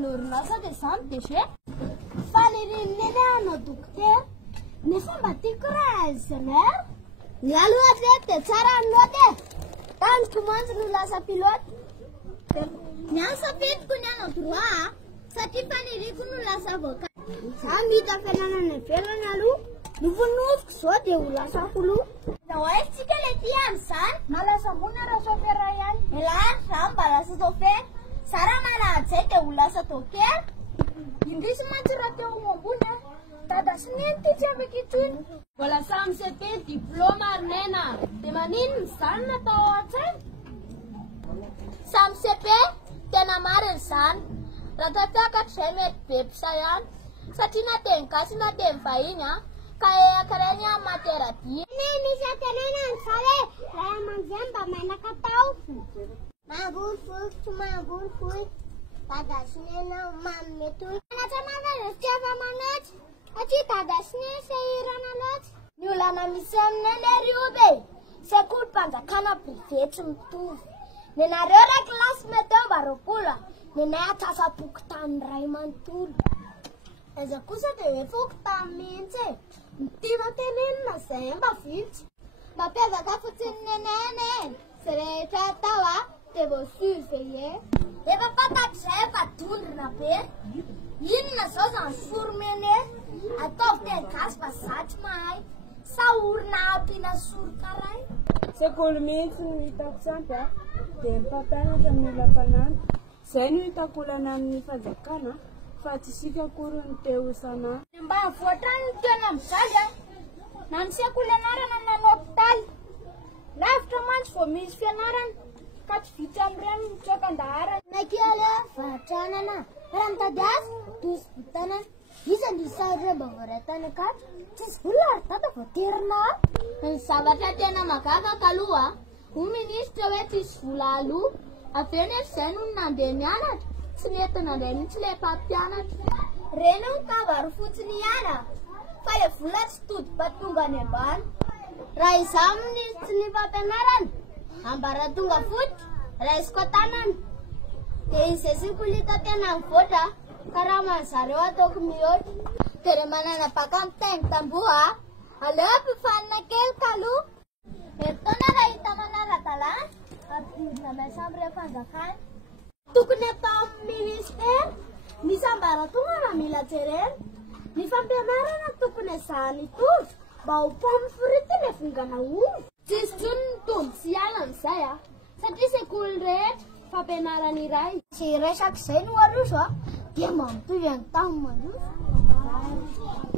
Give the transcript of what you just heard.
L'orinasa de Santiche Falerile hanno doctor ne fomba ticorazione ni aloha te tsara note tan kumanzo no lasa pilote ni asa fetiko ni ano droit satria faniriko no lasa avocat samita fenanana velana aloha novonofiko zao de ho lasa holo nahoaitsika le ty am'zany malasa mona raha chauffeur ihany elatra mba lasa chauffeur Sara malahazay dia ho lasa dokera. Indrisy mantsy raha teo ambony a. Dada sy neny ty tsy afaka intsony. Mbola samy CP diplôma ary nena. Dia maninona izany natao ao an-tsaina? Samy CP tena marina izany. Raha tatakatrizay mety be mpisay ihany. Satria na teny gasy na teny vahiny a. Ka akairany amin'ny materadia. Misy antenana an'izany raha aman-dreny mba menaka tao. Mamboly dada sy nena mamy mety anatsanana tsy afa mametsy satria dada sy neny sehirana loatra ny olana misy aminay ry be sekolim-panjakana privé tsy mitovy nenareo ray kilasy mety eo mba roapolo nenay atsasapoky tamin'ny ray manontolo aiza kosa dia hoe foky tamin'ny mihitsy e mitima tenenina izay mba vitsy mampiavaka fotsiny nenay zay rehetra atao a dia vao surveiller efa fantatrizay efa dondrina be inona zao zany soromene ataovy teny gasy fa zatsy mahay sa orina ampiana sorokaray sekoly mihitsy no hitako sampy a dia mpampianatra amin'ny olam-panana izay no hitako olana amin'ny fanjakana fa tsy sika akory ny teo isan'andro mba nivoatrany ny tena mizaly a na ny sekoly anarana nanao hôpitaly lavitra mantsy vao misy fianarana ka tsy vitsy amin'ireny mitsokan-daharana nakely vahatranana raha mitady azy dozy vitanana isan'isareo mba voaratany akato tsisy vola ary dada voaterina ny zavatra tena magagaka aloha ho minisitra hoe tsisy vola aloha aveo nefa izay no nandeha nianatra tsy nety nandray mihitsy ilay mpampianatra reny ho kabaro fotsiny ihany fa le vola tsy tody-patonga any ambany raha izaho minisitry ny fampianarana ambara tonga foty raisiko tanana dia izay sekolita tena mivoatra ka raha manzareo ataoko mihoatra dia re manana baka mitaingy tamboha aleo ampifanina kely kaloha etoana raha hita manara-dalàna ampidina may sambyireo fanjakana tokony atao amin'ny ministera misy ambaratonga raha mila jerena ny fampianarana tokony ezahany itovy mba ho pamifirity ny vongana ovy tsisy tsony ny tombo sy ala amin'izay a satria sekoly rehetra fampianarana iray sy resaka izay no aloso a dia mampitovy any tamin'ny maloso